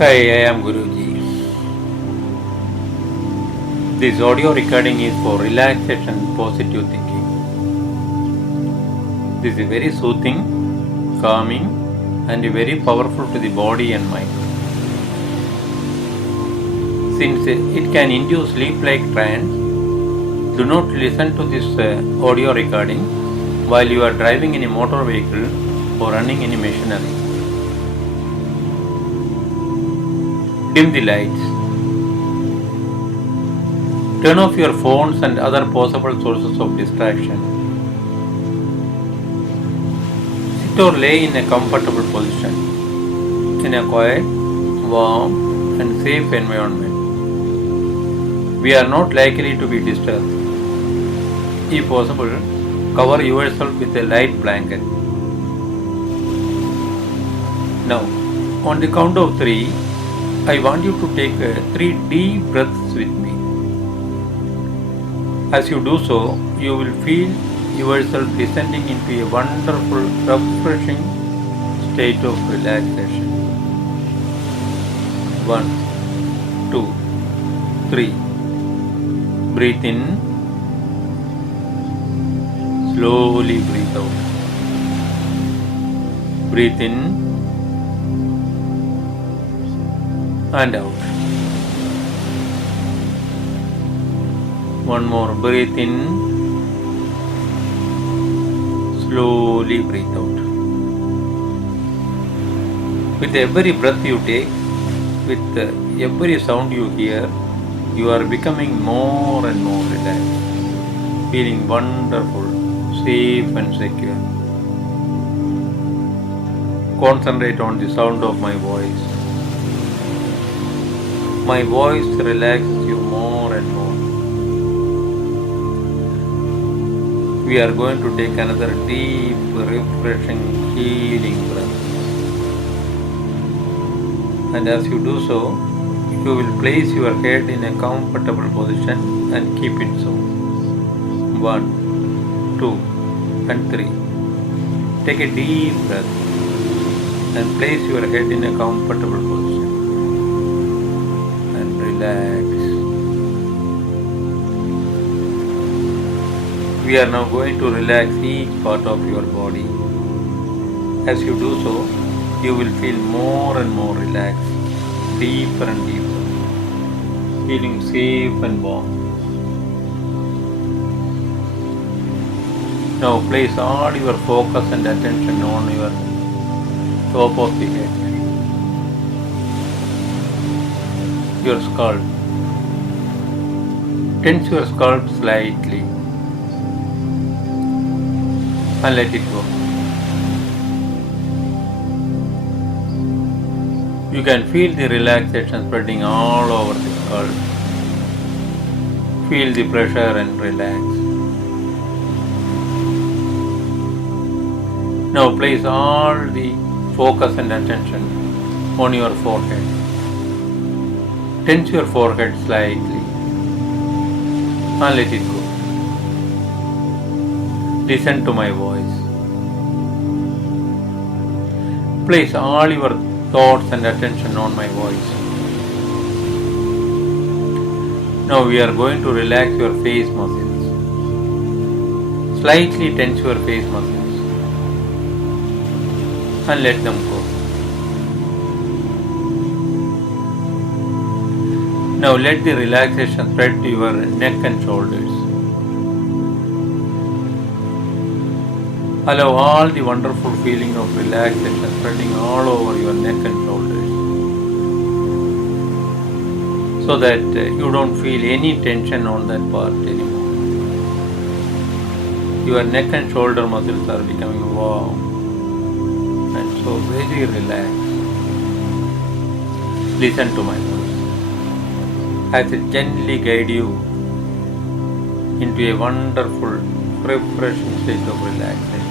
Hi, I am Guruji. This audio recording is for relaxation and positive thinking. This is very soothing, calming, and very powerful to the body and mind. Since it can induce sleep-like trance, do not listen to this audio recording while you are driving in a motor vehicle or running any machinery. Dim the lights. Turn off your phones and other possible sources of distraction. Sit or lay in a comfortable position, in a quiet, warm, and safe environment. We are not likely to be disturbed. If possible, cover yourself with a light blanket. Now, on the count of 3, I want you to take 3 deep breaths with me. As you do so, you will feel yourself descending into a wonderful, refreshing state of relaxation. 1, 2, 3. Breathe in. Slowly breathe out. Breathe in and out. One more. Breathe in. Slowly breathe out. With every breath you take, with every sound you hear, you are becoming more and more relaxed, feeling wonderful, safe and secure. Concentrate on the sound of my voice. My voice relaxes you more and more. We are going to take another deep, refreshing, healing breath. And as you do so, you will place your head in a comfortable position and keep it so. 1, 2, and 3. Take a deep breath and place your head in a comfortable position and relax. We are now going to relax each part of your body. As you do so, you will feel more and more relaxed, deeper and deeper, feeling safe and warm. Now place all your focus and attention on your top of the head, your scalp. Tense your scalp slightly and let it go. You can feel the relaxation spreading all over the scalp. Feel the pressure and relax. Now place all the focus and attention on your forehead. Tense your forehead slightly and let it go. Listen to my voice. Place all your thoughts and attention on my voice. Now we are going to relax your face muscles. Slightly tense your face muscles and let them go. Now let the relaxation spread to your neck and shoulders. Allow all the wonderful feeling of relaxation spreading all over your neck and shoulders, so that you don't feel any tension on that part anymore. Your neck and shoulder muscles are becoming warm and so very relaxed. Listen to my voice as it gently guides you into a wonderful, refreshing state of relaxation.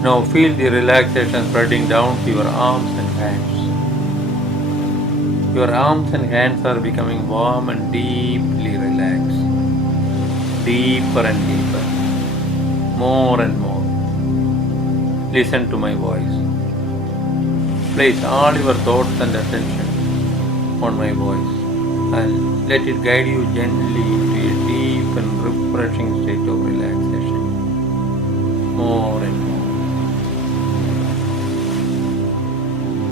Now feel the relaxation spreading down to your arms and hands. Your arms and hands are becoming warm and deeply relaxed. Deeper and deeper. More and more. Listen to my voice. Place all your thoughts and attention on my voice and let it guide you gently into a deep and refreshing state of relaxation. More and more.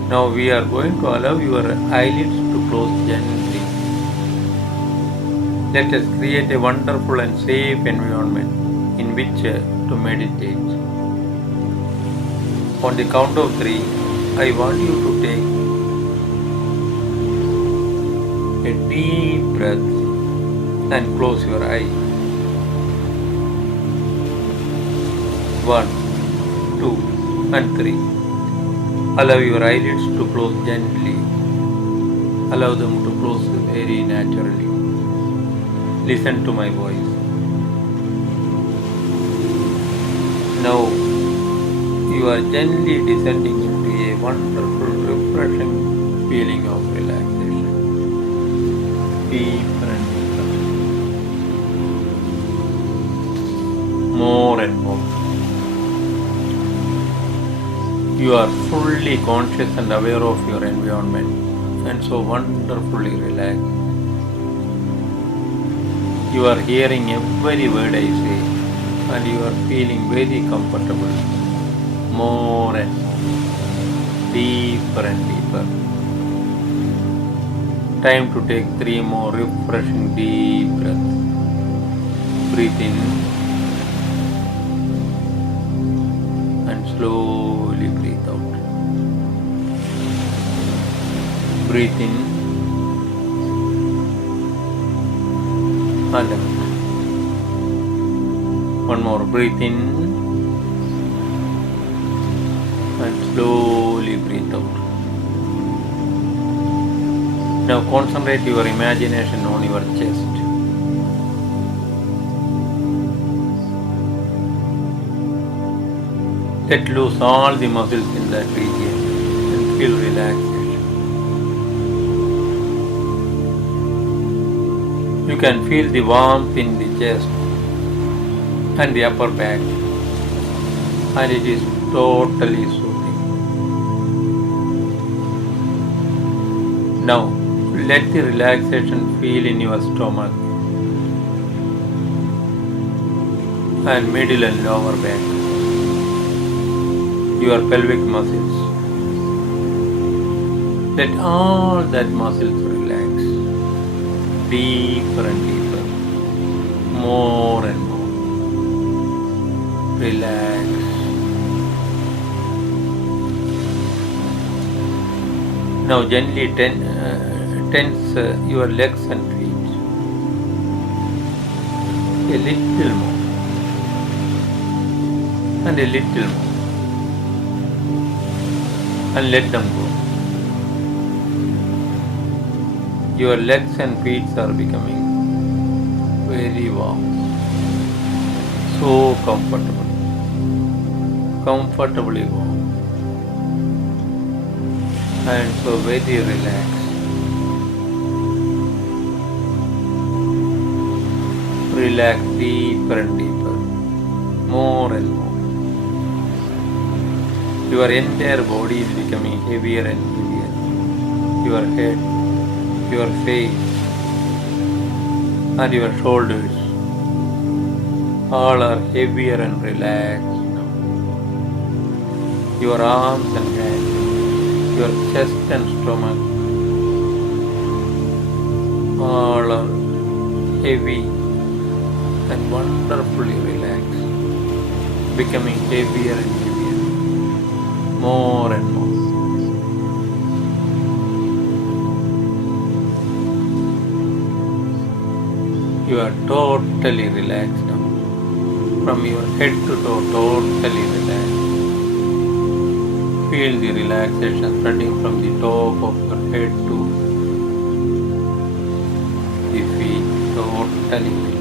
Now we are going to allow your eyelids to close gently. Let us create a wonderful and safe environment in which to meditate. On the count of 3, I want you to take a deep breath and close your eyes. 1, 2, and 3. Allow your eyelids to close gently. Allow them to close very naturally. Listen to my voice. Now you are gently descending into a wonderful, refreshing feeling of relaxation. Deeper and deeper. More and more. You are fully conscious and aware of your environment and so wonderfully relaxed. You are hearing every word I say and you are feeling very comfortable. More and more. Deeper and deeper. Time to take 3 more refreshing deep breaths. Breathe in and slowly breathe out. Breathe in and out. One more. Breathe in and slowly breathe out. Now concentrate your imagination on your chest. Let loose all the muscles in that region and feel relaxation. You can feel the warmth in the chest and the upper back, and it is totally soothing. Now let the relaxation feel in your stomach and middle and lower back, your pelvic muscles. Let all that muscles relax deeper and deeper, more and more. Relax. Now gently tense your legs and feet. A little more. And a little more. And let them go. Your legs and feet are becoming very warm. So comfortable. Comfortably warm. And so very relaxed. Relax deeper and deeper, more and more. Your entire body is becoming heavier and heavier. Your head, your face, and your shoulders all are heavier and relaxed now. Your arms and hands, your chest and stomach all are heavy and wonderfully relaxed, becoming heavier and heavier, more and more. You are totally relaxed now, from your head to toe, totally relaxed. Feel the relaxation spreading from the top of your head to the feet, totally relaxed,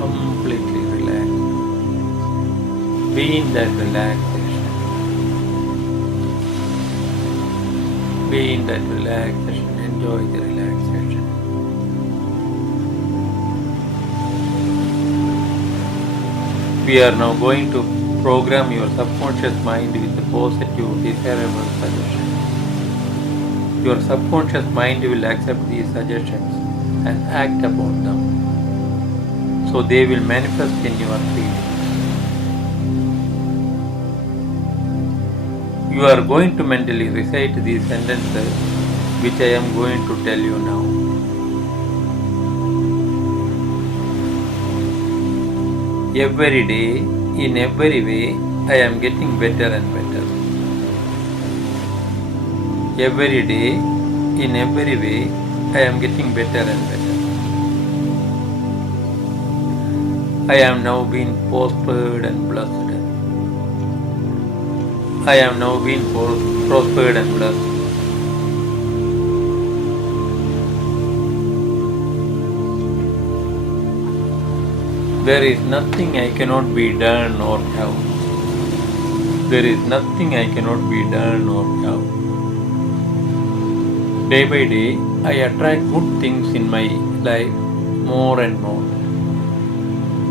completely relaxed. Be in that relaxation. Be in that relaxation. Enjoy the relaxation. We are now going to program your subconscious mind with a positive, desirable suggestion. Your subconscious mind will accept these suggestions and act upon them. So they will manifest in your field. You are going to mentally recite these sentences which I am going to tell you now. Every day, in every way, I am getting better and better. Every day, in every way, I am getting better and better. I am now being prospered and blessed. I am now being prospered and blessed. There is nothing I cannot be done or have. There is nothing I cannot be done or have. Day by day, I attract good things in my life more and more.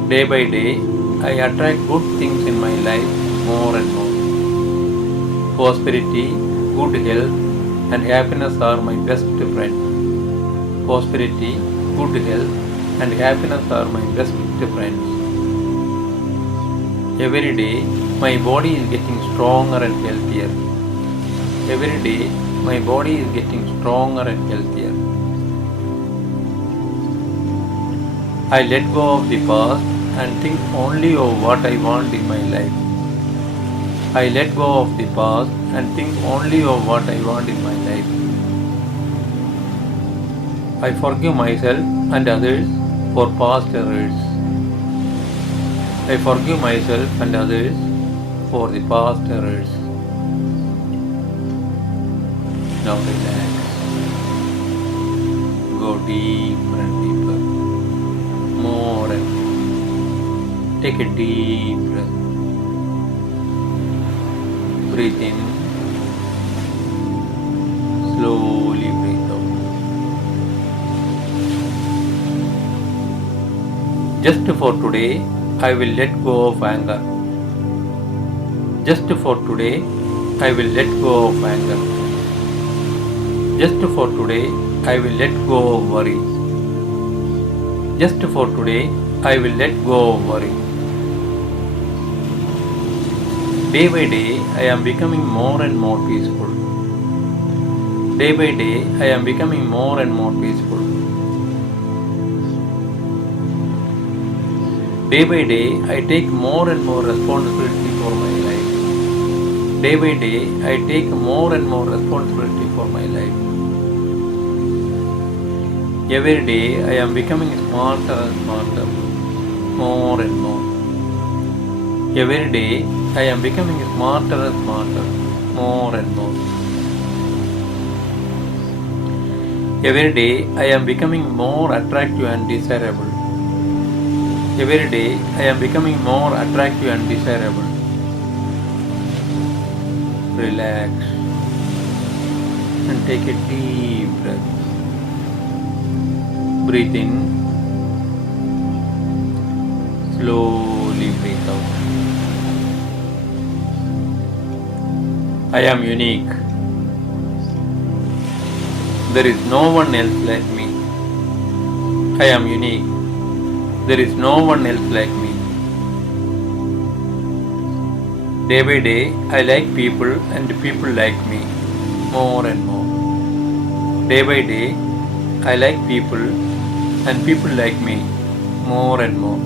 Day by day, I attract good things in my life more and more. Prosperity, good health, and happiness are my best friends. Prosperity, good health, and happiness are my best friends. Every day, my body is getting stronger and healthier. Every day, my body is getting stronger and healthier. I let go of the past and think only of what I want in my life. I let go of the past and think only of what I want in my life. I forgive myself and others for past errors. I forgive myself and others for the past errors. Now relax. Go deeper and deeper. More and more. Take a deep breath. Breathe in. Slowly breathe out. Just for today, I will let go of anger. Just for today, I will let go of anger. Just for today, I will let go of worry. Just for today, I will let go of worry. Day by day, I am becoming more and more peaceful. Day by day, I am becoming more and more peaceful. Day by day, I take more and more responsibility for my life. Day by day, I take more and more responsibility for my life. Every day, I am becoming smarter and smarter, more and more. Every day, I am becoming smarter and smarter, more and more. Every day, I am becoming more attractive and desirable. Every day, I am becoming more attractive and desirable. Relax and take a deep breath. Breathe in. Slowly breathe out. I am unique. There is no one else like me. I am unique. There is no one else like me. Day by day, I like people and people like me more and more. Day by day, I like people and people like me more and more.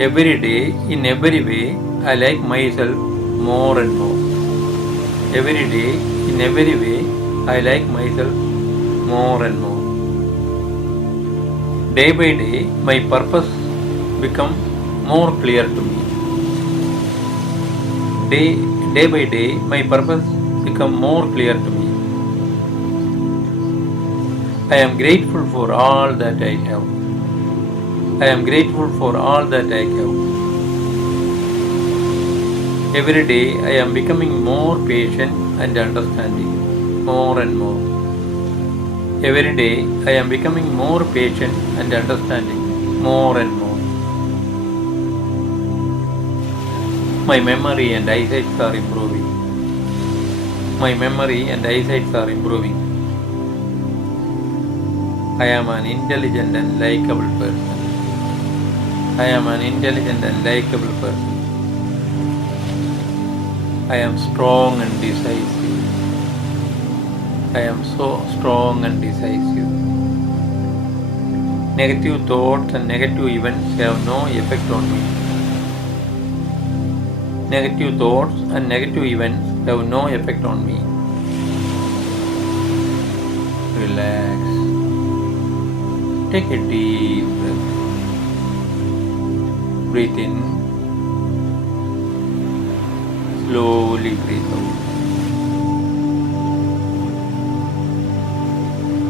Every day, in every way, I like myself more and more. Every day, in every way, I like myself more and more. Day by day, my purpose becomes more clear to me. Day by day, my purpose becomes more clear to me. I am grateful for all that I have. I am grateful for all that I have. Every day, I am becoming more patient and understanding, more and more. Every day, I am becoming more patient and understanding, more and more. My memory and eyesight are improving. My memory and eyesight are improving. I am an intelligent and likable person. I am an intelligent and likable person. I am strong and decisive. I am so strong and decisive. Negative thoughts and negative events have no effect on me. Negative thoughts and negative events have no effect on me. Relax. Take a deep breath. Breathe in. Slowly breathe out.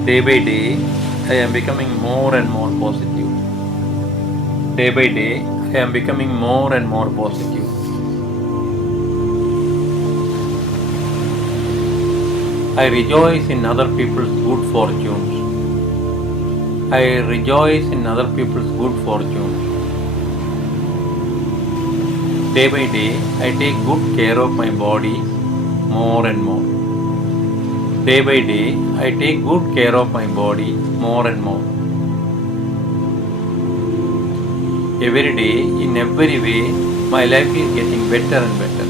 Day by day, I am becoming more and more positive. Day by day, I am becoming more and more positive. I rejoice in other people's good fortunes. I rejoice in other people's good fortunes. Day by day, I take good care of my body more and more. Day by day, I take good care of my body more and more. Every day, in every way, my life is getting better and better.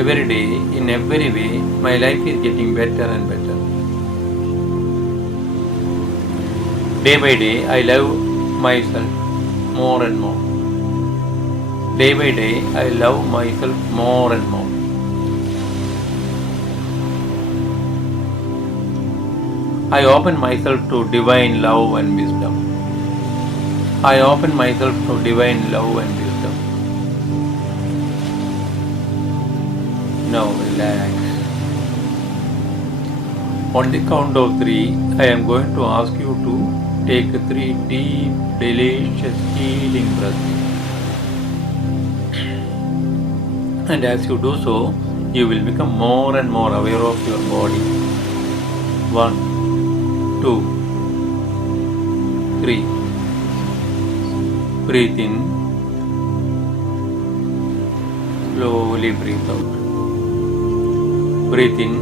Every day, in every way, my life is getting better and better. Day by day, I love myself more and more. Day by day, I love myself more and more. I open myself to divine love and wisdom. I open myself to divine love and wisdom. Now relax. On the count of 3, I am going to ask you to take 3 deep, delicious, healing breaths. And as you do so, you will become more and more aware of your body. 1, 2, 3. Breathe in. Slowly breathe out. Breathe in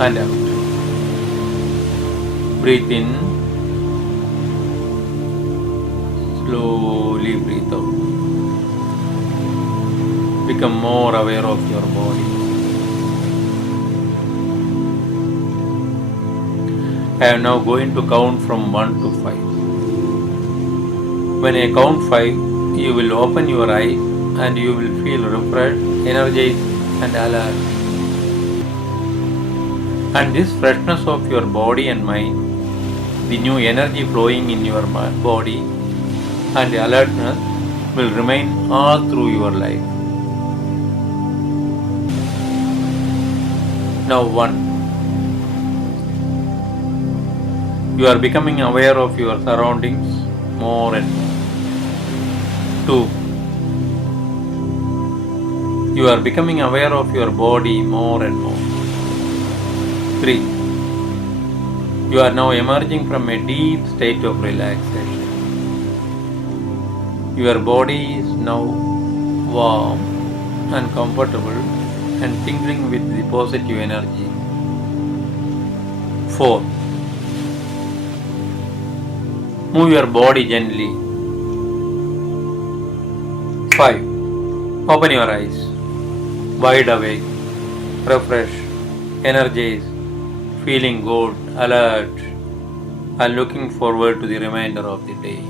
and out. Breathe in. Slowly breathe out. Become more aware of your body. I am now going to count from 1 to 5. When I count 5, you will open your eyes and you will feel refreshed, energized and alert. And this freshness of your body and mind, the new energy flowing in your body and the alertness will remain all through your life. Now 1. You are becoming aware of your surroundings more and more. 2. You are becoming aware of your body more and more. 3. You are now emerging from a deep state of relaxation. Your body is now warm and comfortable and tingling with the positive energy. 4. Move your body gently. 5. Open your eyes. Wide awake, refreshed, energized, feeling good, alert, and looking forward to the remainder of the day.